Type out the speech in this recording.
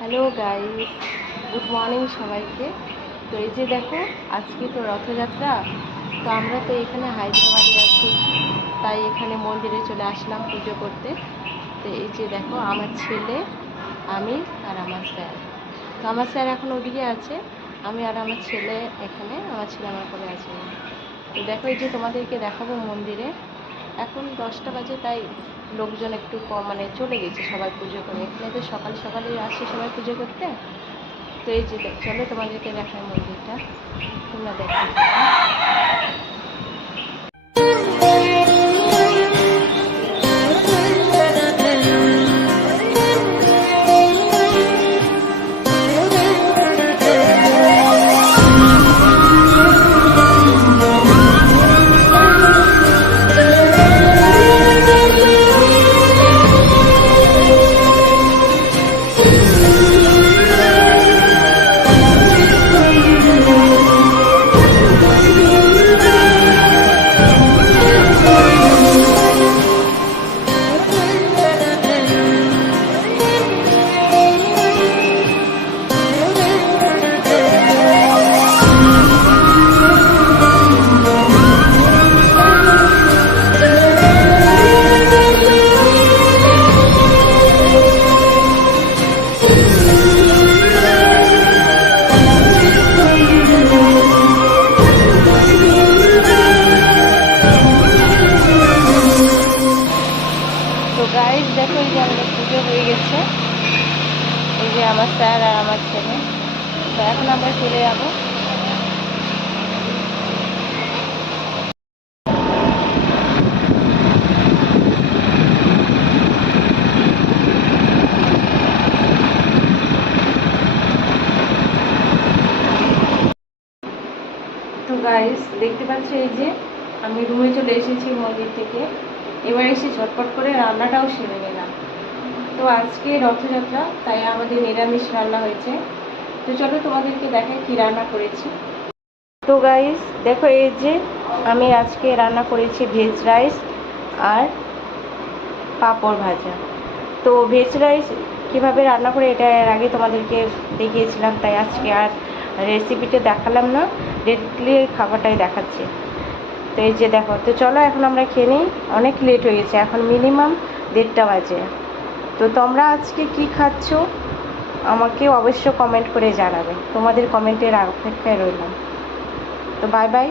Hello guys, good morning সবাইকে। তো এই যে দেখো, আজকে তো রথযাত্রা। তো আমরা তো এখানে হায়দ্রাবাদে আছি, তাই এখানে মন্দিরে চলে আসলাম পুজো করতে। তো এই যে দেখো, আমার ছেলে, আমি আর আমার স্যার। তো আমার স্যার এখন ওদিকে আছে, আমি আর আমার ছেলে এখানে, আমার ছেলে আমার কোলে আছে। তো দেখো, এই যে তোমাদেরকে দেখাবো মন্দিরে। এখন 10টা বাজে, তাই লোকজন একটু কম, মানে চলে গেছে সবাই পুজো করে। এখানে তো সকাল সকালেই আসে সবাই পুজো করতে। তো এই যে চলো তোমাদেরকে দেখায় মন্দিরটা, তোমরা দেখো। তো গাইস দেখো, এই যে আমাদের পুজো হয়ে গেছে। এই যে আমার স্যার আর আমার ছেলে। তো এখন আমরা চলে যাবো। তো গাইস দেখতে পাচ্ছি, এই যে আমি রুমে চলে এসেছি মন্দির থেকে। এবার এসে ঝটপট করে রান্নাটাও সেরে নিলাম। তো আজকে রথযাত্রা, তাই আমাদের নিরামিষ রান্না হয়েছে। তো চলো তোমাদেরকে দেখাই কি রান্না করেছি। তো গাইস দেখো, এই যে আমি আজকে রান্না করেছি ভেজ রাইস আর পাঁপড় ভাজা। তো ভেজ রাইস কীভাবে রান্না করে, এটা এর আগে তোমাদেরকে দেখিয়েছিলাম, তাই আজকে আর রেসিপিটা দেখালাম না, ডিরেক্টলি খাবারটাই দেখাচ্ছি। তো এই যে দেখো, তো চলো এখন আমরা খেয়ে নিই। অনেক লেট হয়ে গেছে, এখন মিনিমাম 1:30 বাজে। তো তোমরা আজকে কি খাচ্ছ আমাকে অবশ্য কমেন্ট করে জানাবে, তোমাদের কমেন্টের অপেক্ষায় রইলাম। তো বাই বাই।